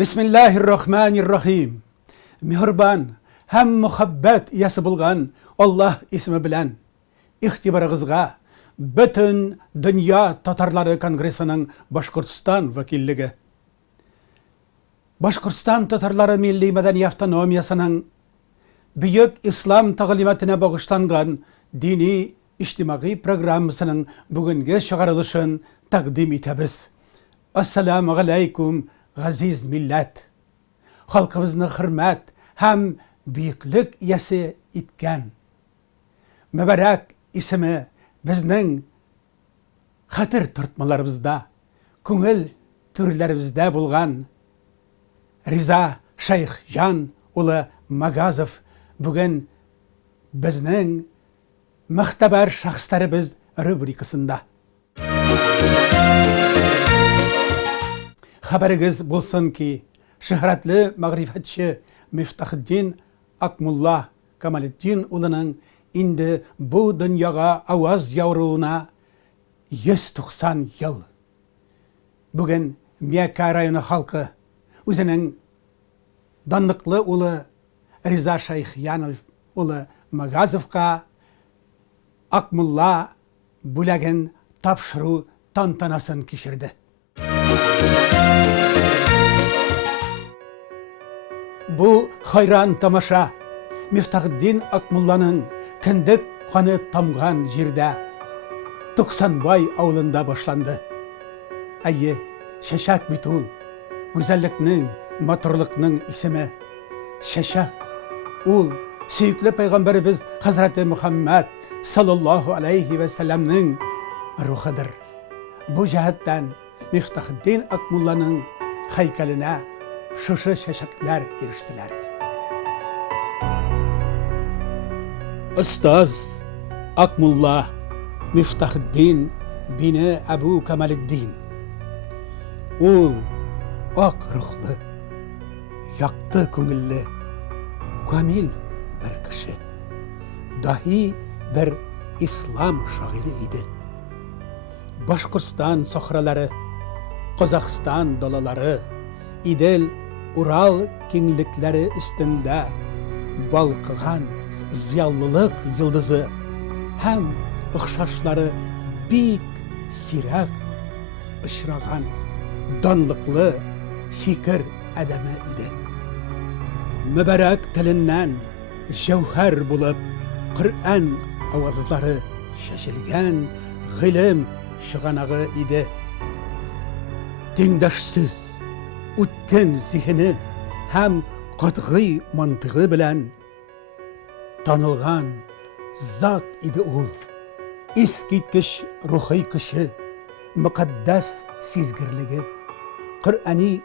Bismillahirrahmanirrahim. Mehriban hem muhabbet iyesi bulgan Allah ismi bilen ihtibarıgızga bütün Dünya Tatarları Kongresi'nin Başkurtistan vakilligi. Başkurtistan Tatarları Milli Medeni Avtonomiyasının Büyük İslam tağlimatına bağışlangan dini içtimai programmasının bugünkü çıkarılışın takdim etemiz. Assalamu alaikum aziz millet. Halkımızın hürmet hem büyüklük iyesi itken. Mübarek ismi bizning hatır turtmalarımızda, көңіл türlerimizde bulgan Riza Şeyh Jan ulu Magazov bugün bizning muhtabar şahslarımız rubrikasında. Haberiniz bulsun ki şöhretli mağrifatçı Miftahiddin Akmullah Kamaleddin ulu'nun indi bu dünyaya avaz yavruğuna 190 yıl. Bugün Miyaka rayonu halkı özünün danlıklı ulu Riza Şeyh Jan ulu Magazov'a Akmullah bulagın tapşırı tantanasını geçirdi. Bu hayran tamaşa Miftahiddin Akmullah'nın kindik kanı tamgan jirde Tuksanbay avlunda başlandı. Ayy, Şeşak Bitul, güzelliknin, maturlukның ismi Şeşak. Ul, süyükli Peygamberimiz Hazreti Muhammed sallallahu aleyhi ve sellem'nin ruhudur. Bu cihetten Miftahiddin Akmullah'nın heykeline şuşu şeşaklar eriştiler. Ustaz Akmullah Miftahiddin bini Ebu Kamaleddin. Ul ak ruhlu, yaktı köngüllü, kamil bir kişi. Dahi bir İslam şairi idi. Başkurstan sahraları, Kazakistan dalaları, İdil Ural kenglikleri üstünde balkıgan ziyallılık yıldızı hem ıhşaşları büyük sirak ışragan danlıklı fikir adamı idi. Mübarek tilinden jevher bulup Kur'an avazları şaşılgan g'ilim şıganağı idi. Tengdaşsız o'tkin zihni hem qat'iy mantığı bilen tanılgan zat idi ul. Eskitkish ruhiy kishi, muqaddas sezgirligi, Qur'ani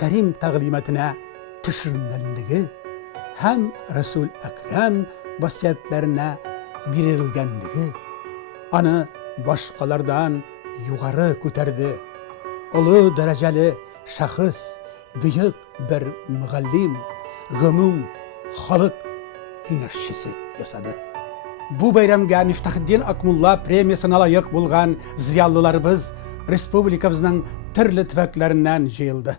Karim ta'limatına tishringanligi hem Resul Akram vasiyatlarına berilganligi ana boshqalardan yuqori ko'tardi. Ulu dereceli şahıs, büyük bir mügallim, gümüm, halk kengeşçisi yasadı. Bu bayramga Miftahiddin Akmullah premiyasına layık bulgan ziyallılarımız Respublikamızın türlü tübeklerinden jayıldı.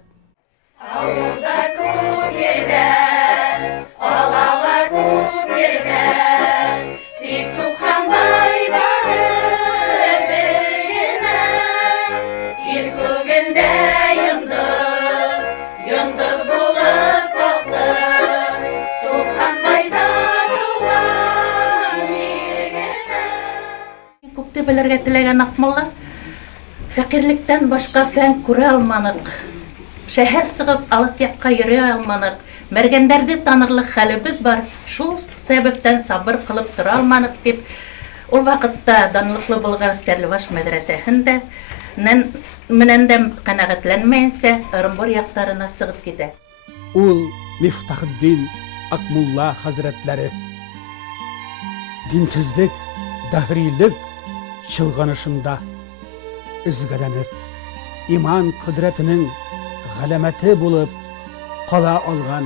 Belirge tilegen Akmullah, fakirlikten başka fen kura almanık, şehir sığıp alıp yapka yürüye almanık, mergenlerde tanırlık halibik var, şu sebepten sabır kılıp tura almanık deyip, o vakitte danlıklı bulgan Sterlibaş medresesinde minendem kanağıtlenmeyinse Irımbor yaktarına sığıp gider. Ul Miftahiddin Akmullah Hazretleri dinsizlik, dahrilik çılganışında izgalanıp, iman kudretinin galameti bulup qala olgan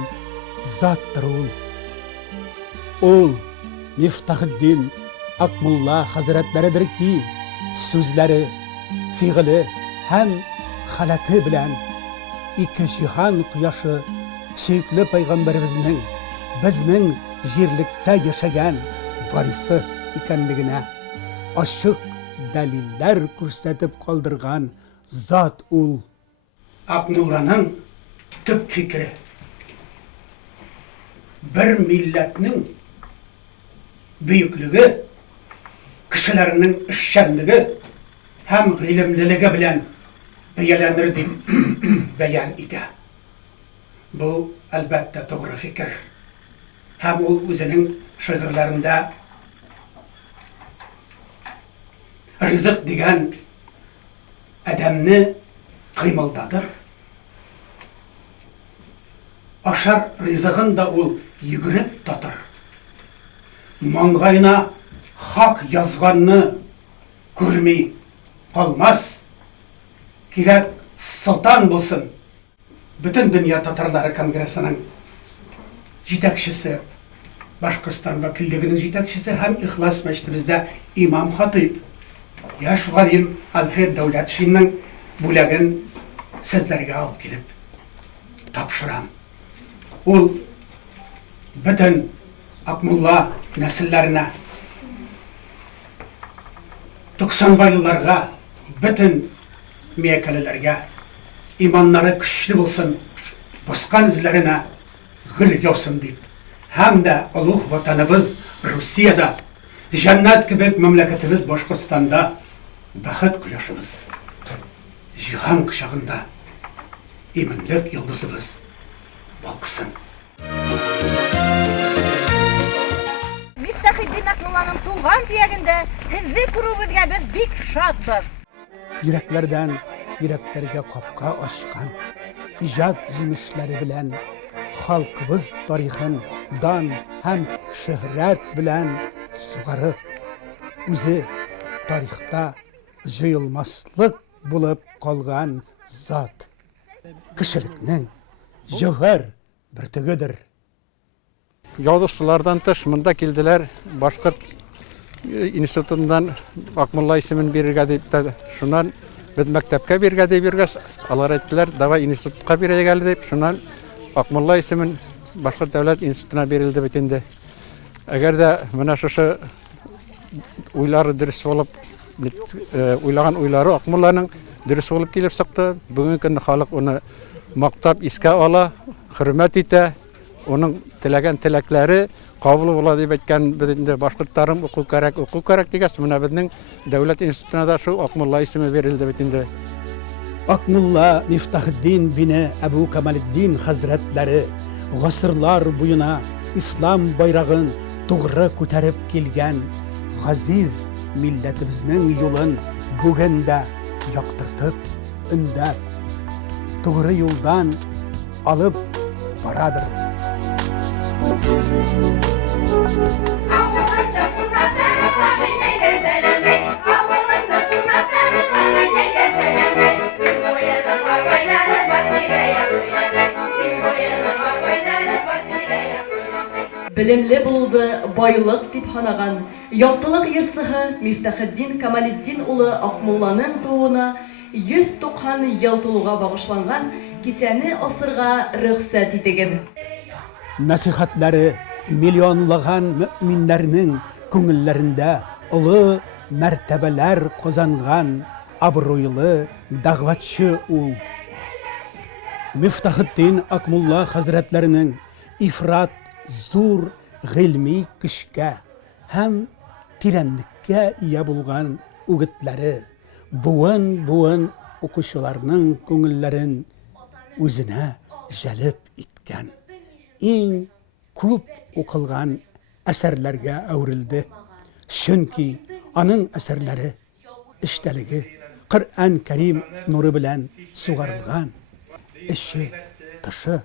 zattır ul. Ul Miftahiddin Akmullah Hazretleridir ki sözleri, fiili hem halatı bilen iki cihan kıyaşı süykli peygamberimizning bizning jirlikte yaşagan varisi ekanligine açık daliller ko'rsatib qoldirgan zot ul. Akmulla'nın tüp fikri bir milletning büyüklüğü, kişilerinin işçenliği hem ilimliliği bilen beyelenir dip beyan idi. Bu elbette doğru fikir. Hem o özünün şiirlerinde rızık diyen adamını kıymaldadır. Aşar rızıkın da ol yugurip tatır. Mangayına hak yazganını görmey kalmaz. Gerek sultan bulsun. Bütün Dünya Tatarları Kongresi'nin yetakçisi, Başkırstan Vakilliğinin yetakçisi hem İhlas Meclisimizde İmam Hatip, yaş galim Alfred Devletçi'nin bulagın sizlerge alıp gidip tapşıram. Ol bütün Akmulla nesillerine, Tuksanbaylılarga, bütün meyekelilerge imanları güçlü bulsun, boskan izlerine gül olsun deyip, hem de uluh vatanımız Rusya'da, cennet gibi memleketimiz Başkırstan'da, bakıt kuyuşumuz, cihan kuşağında imanlık yıldızımız balkısın. Müftəxiddin Akmulla'nın tuğan diyeginde hizli kurubuzga biz bik şadbız. Yüreklerden yüreklerge kapka açkan, icad yemişleri bilen, halkımız tarihin dan hem şöhret bilen sugarıp, özü tarihta jıyılmaslık bulup kalgan zat, kişiliknin jövher bir tügüdür. Yazıçılardan tışmında geldiler, Başkırt institutundan Akmulla ismin birge deyip de şundan biz mektepke birge deyip birge alar ettiler, dava institutka birge geldi deyip şundan Akmulla ismin Başkırt Devlet İnstitutuna verildi bitindi. Eğer de bana şu uyları dürüst olup, uylagan uyları Akmulla'nın dürüst olup gelip çıktı. Bugünkü halk onu maktap iske ala, hürmet ite, onun tilegen tilekleri kabul ola deyip etken bizde Başkırtlarım oku kerek diye sonra bizning devlet institutuna da şu Akmulla ismi verildi bitinde. Akmulla Miftahiddin bini Ebu Kemaliddin Hazretleri asırlar boyuna İslam bayrağın doğru ko'tarib kelgan aziz milletimizning yo'lin bugün de yoqtirtib, undab, doğru yoldan alıp baradır. Bilimli buldu, baylık dip hanagan, yaptılık yırsığı Miftahiddin Kemaliddin ulu Akmulla'nın doğuna 190 yıl tuluğa bağışlangan kiseni asırga rühsat edigin. Nasihatları milyonlagan müminlerinin köngüllerinde ulu mertebeler kazangan abroylu dağvatçı ul. Miftahiddin Akmulla Hazretlerinin ifrat zor ilmi kışka hem tirenlikке iya bulgan öğütleri buun okuşularının köngüllerin özüne jalip etken. En köp okılgan eserlerge evrildi. Çünkü anın eserleri işteligi Kur'an Kerim nuru bilen sugarılgan. İşi, dışı,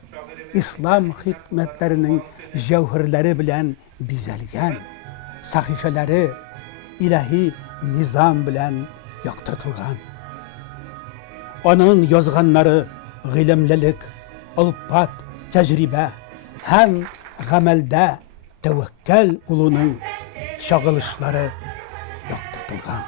İslam hikmetlerinin jevherleri bilen bizelgen. Sahifeleri ilahi nizam bilen yaktırtılgan. Onun yazganları ilimlilik, alpat, tecrübe hem gamelde tevekkel ulunun şagılışları yaktırtılgan.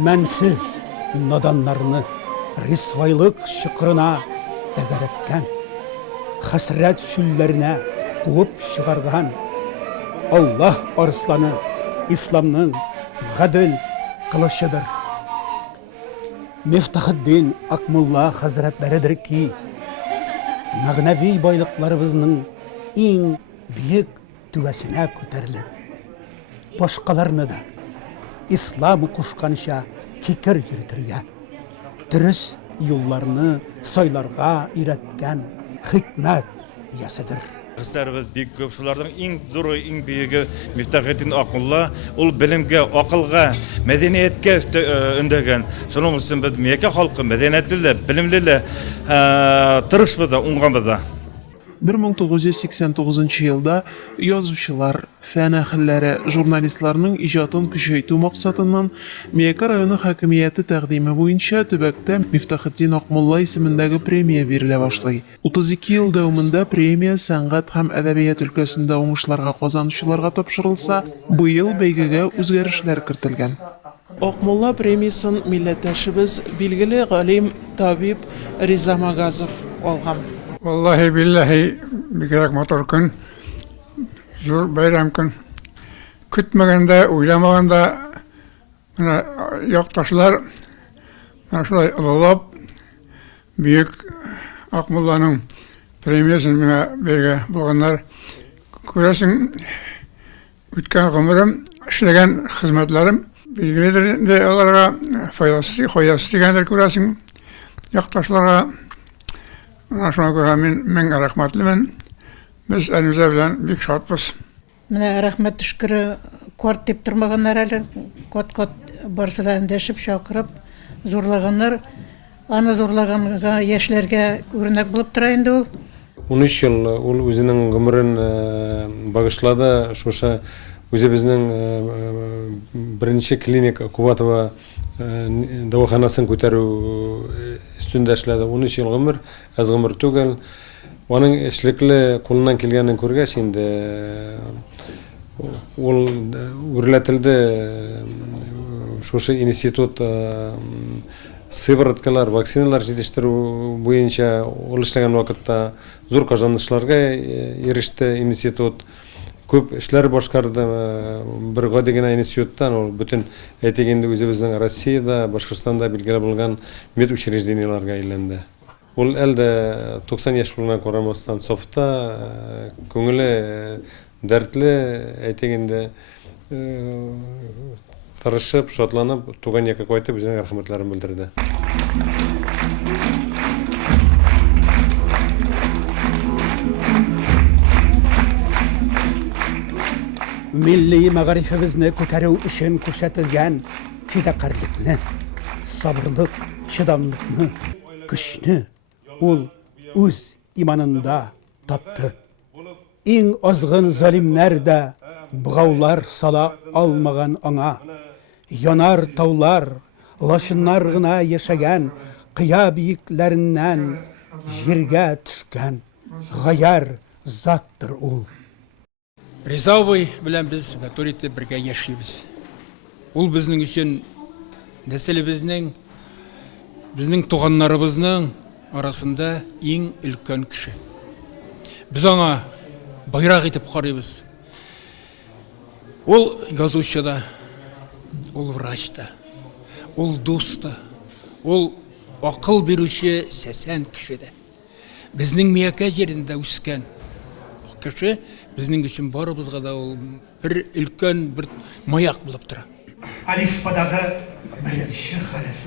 мәнсіз наданларны рисвайлык шықырына тәгәрәткән, хәсрәт шүлләренә куып чыгарган Аллаһ арысланы исламның гадел кылычыдыр. Мифтахиддин Акмулла хәзрәтләридер ки, мәгънәви байлыкларыбызның иң бийек түбәсенә күтәрелеп, башкаларны да ислам кушканча фикер йөртергә, дөрес юлларны сайларга өйрәткән хикмәт ияседер. Хәстәрбез бик күп, шуларның иң зуры, иң бийеге Мифтахиддин Акмулла, ул белемгә, акылга, мәдәнияткә өндәгән. Шуның өчен без Мекка халкы мәдәниятле, белемле, тырышбыз да, уңганбыз да. 1989 елда язучылар, фән әһелләре, журналистларның иҗатын көчәйтү максатыннан Мекка районы хакимияте тәкъдиме буенча төбәктә Мифтахиддин Акмулла исемендәге премия бирелә башлый. 32 ел дәвамында премия сәнгать һәм әдәбият өлкәсендә уңышларга казанучыларга тапшырылса, быел бәйгегә үзгәрешләр кертелгән. Акмулла премиясын милләттәшебез, билгеле галим, табиб Риза Магазов алган. Vallahi billahi бигрәк мотор көн, зур бәйрәм көн. Көтмәгәндә, уйламаганда менә якташлар менә шулай олылап бөек Акмулланың премиясын менә бергә булганнар. Күрәсең, үткән гомерем, эшләгән хезмәтләрем билгеледер инде аларга файдасы дигәндер күрәсең. Якташларга Шуңа күрә мин рәхмәтлемен. Без әлегә белән бик шатбыз. Менә рәхмәт төшкере кварт дип тормаганнар әле. Кат-кат барсы да эндәшеп, шакырып, зурлаганнар. Аны зурлаганга яшьләргә үрнәк булып тора инде ул. 13 ел ул үзенең гомерен багышлады. Шушы үзебезнең беренче клиник Кубатова дәваханасын күтәрү üstünde эшләде. 13 ел гомер, аз гомер түгел. Аның эшлекле кулыннан килгәнен күргәч инде ул үрләтелде. Шушы институт сывороткалар, вакциналар җитештерү буенча ул эшләгән вакытта зур казанышларга иреште институт. Күп эшләр башкарды. Бер гади генә институттан ул бөтен әйтегендә үзебезнең Россиядә, Башкортстанда билгеле булган медучреждениеларга әйләнде. Ул әлдә 90 яшь булган карамастан софта, күңеле дәртле, әйтегендә тырышып, шатланып, туган якка кайтып безнең рәхмәтләрен белдерде. Milli мәгарифебезне күтәрү өчен күрсәтелгән фидакарьлекне, сабырлык, чыдамлыкны, көчне ул үз иманында тапты. Иң азгын залимнәр дә бугаулар сала алмаган аңа. Янар таулар, лашыннар гына яшәгән кыя биекләреннән җиргә төшкән гаяр заттыр ул. Риза абый белән без Баторитта бергә яшибез. Ул безнең өчен нәселебезнең, безнең туганнарыбызның арасында иң өлкән кеше. Без аңа байрак итеп карыйбыз. Ул язучы да, ул врач да, ул дус да, ул акыл бирүче сәсән кеше дә. Безнең Мекка җирендә үскән кеше безнең өчен барыбызга да ул бер өлкән бер маяк булып тора. Алифбадагы беренче хәреф.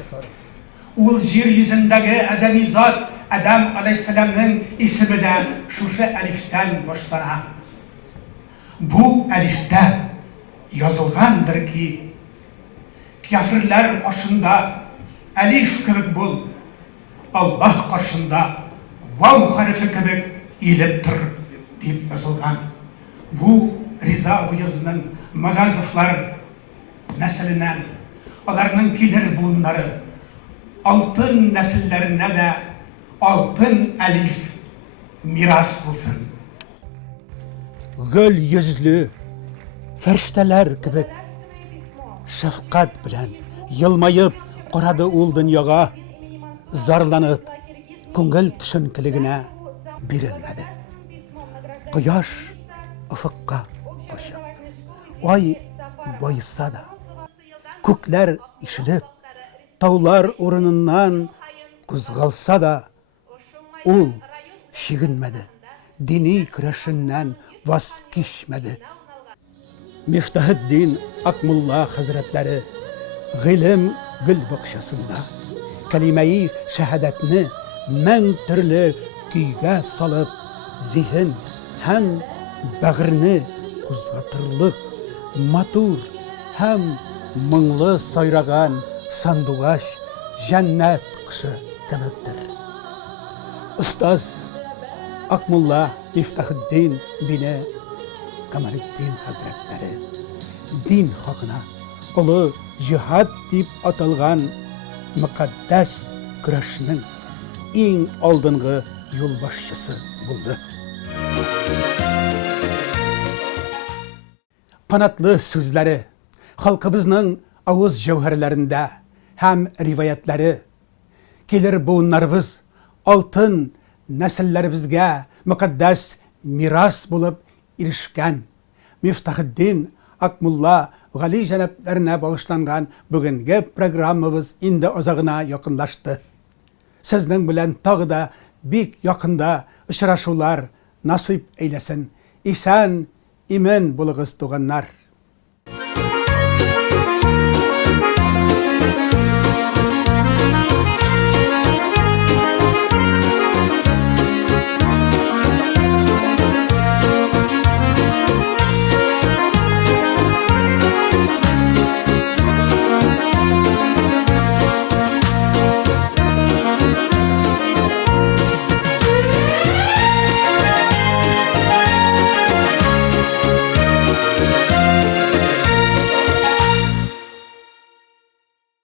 Ул җир йөзендәге адәми зат, Адам алейһиссаламның исеме дә шушы алифтан башлана. Бу алифтә язылгандыр ки, кафирләр каршында алиф кебек бул, Аллаһ каршында вау хәрефе кебек илеп тор дип язылган. Бу Риза абыебезнең Магазовлар нәселеннән, аларның килер буыннары, алтын нәселләренә дә алтын алиф мирас булсын. Гөл йөзле, фәрештәләр кебек, шәфкать белән Yılmayıp qarады ул dünyaga, zarlanıp көңіл түшінкілігіне берілмеді. Құяш ұфыққа қошып, ай байыса да, көклер ишіліп, таулар орынынан қозғалса да, ул шегінмеді, дини күрәшіннән ваз кешмеді. Мифтахиддин Акмулла хәзрәтләре гыйлем гөл бакчасында кәлимәи шәһадәтне мәң төрле көйгә салып, зиһен һәм бәгырне кузгатырлык матур һәм моңлы сайраган сандугач җәннәт кышы кебектер. Остаз Акмулла Мифтахиддин бине Камалетдин хәзрәтләре дин хакына олы җихад дип аталган мөкаддәс көрәшнең иң алдынгы юлбашчысы булды. Канатлы сүзләре халкыбызның авыз җәүһәрләрендә һәм риваятләре килер буыннарыбыз алтын нәселләребезгә мөкаддәс мирас булып ирешкән. Мифтахиддин Акмулла Гали җәнәпләренә багышланган бүгенге программабыз инде азагына якынлашты. Сезнең белән тагы да бик якында очрашулар насыйп әйләсен. Исән, имен булыгыз туганнар.